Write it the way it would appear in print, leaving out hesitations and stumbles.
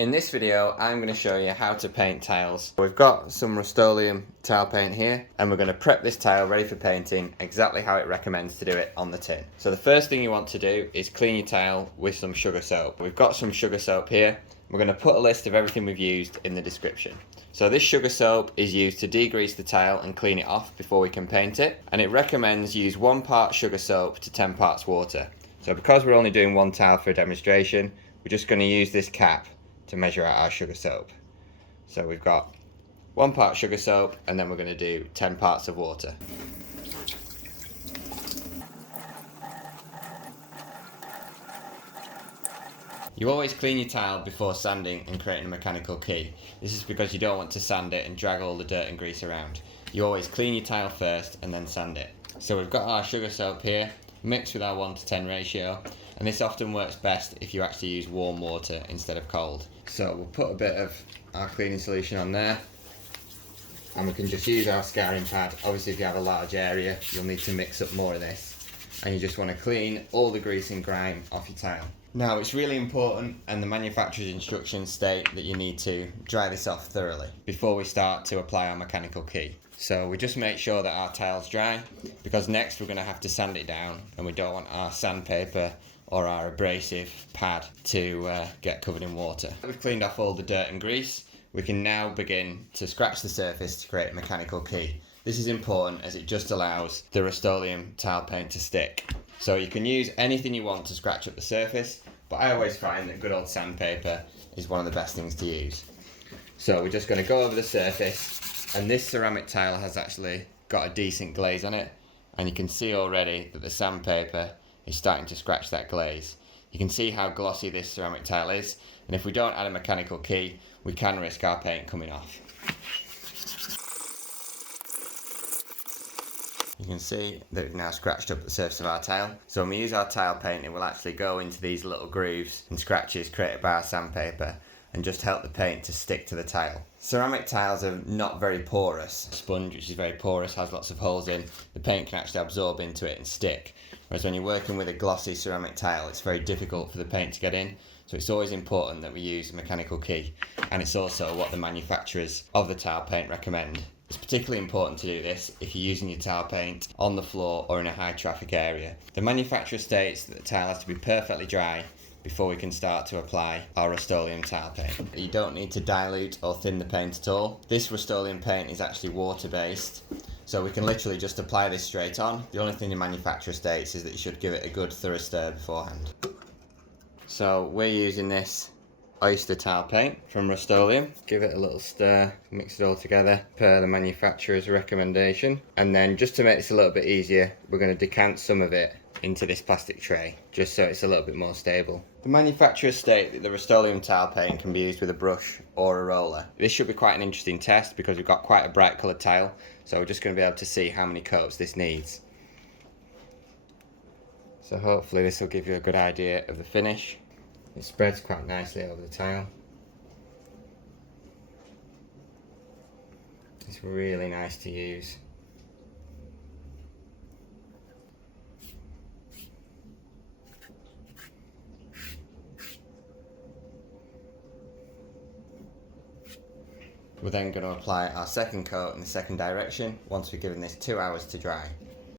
In this video, I'm going to show you how to paint tiles. We've got some rusto-leum tile paint here, and we're going to prep this tile ready for painting exactly how it recommends to do it on the tin. So the first thing you want to do is clean your tile with some sugar soap. We've got some sugar soap here. We're going to put a list of everything we've used in the description. So this sugar soap is used to degrease the tile and clean it off before we can paint it, and it recommends use 1 part sugar soap to 10 parts water. So because we're only doing one tile for a demonstration, we're just going to use this cap to measure out our sugar soap. So we've got 1 part sugar soap, and then we're going to do 10 parts of water. You always clean your tile before sanding and creating a mechanical key. This is because you don't want to sand it and drag all the dirt and grease around. You always clean your tile first and then sand it. So we've got our sugar soap here, mixed with our 1:10 ratio, and this often works best if you actually use warm water instead of cold. So we'll put a bit of our cleaning solution on there, and we can just use our scouring pad. Obviously if you have a large area, you'll need to mix up more of this, and you just want to clean all the grease and grime off your tile. Now it's really important, and the manufacturer's instructions state that you need to dry this off thoroughly before we start to apply our mechanical key. So we just make sure that our tile's dry, because next we're going to have to sand it down, and we don't want our sandpaper or our abrasive pad to get covered in water. We've cleaned off all the dirt and grease. We can now begin to scratch the surface to create a mechanical key. This is important as it just allows the rusto-leum tile paint to stick. So you can use anything you want to scratch up the surface, but I always find that good old sandpaper is one of the best things to use. So we're just going to go over the surface, and this ceramic tile has actually got a decent glaze on it, and you can see already that the sandpaper is starting to scratch that glaze. You can see how glossy this ceramic tile is, and if we don't add a mechanical key, we can risk our paint coming off. You can see that we've now scratched up the surface of our tile. So when we use our tile paint, it will actually go into these little grooves and scratches created by our sandpaper and just help the paint to stick to the tile. Ceramic tiles are not very porous. A sponge, which is very porous, has lots of holes in. The paint can actually absorb into it and stick. Whereas when you're working with a glossy ceramic tile, it's very difficult for the paint to get in. So it's always important that we use a mechanical key. And it's also what the manufacturers of the tile paint recommend. It's particularly important to do this if you're using your tile paint on the floor or in a high traffic area. The manufacturer states that the tile has to be perfectly dry before we can start to apply our rusto-leum tile paint. You don't need to dilute or thin the paint at all. This rusto-leum paint is actually water based, so we can literally just apply this straight on. The only thing the manufacturer states is that you should give it a good thorough stir beforehand. So we're using this oyster tile paint from rusto-leum. Give it a little stir, mix it all together per the manufacturer's recommendation, and then just to make this a little bit easier, we're going to decant some of it into this plastic tray just so it's a little bit more stable. The manufacturers state that the rusto-leum tile paint can be used with a brush or a roller. This should be quite an interesting test because we've got quite a bright coloured tile, so we're just going to be able to see how many coats this needs. So hopefully this will give you a good idea of the finish. It spreads quite nicely over the tile. It's really nice to use. We're then going to apply our second coat in the second direction once we've given this 2 hours to dry.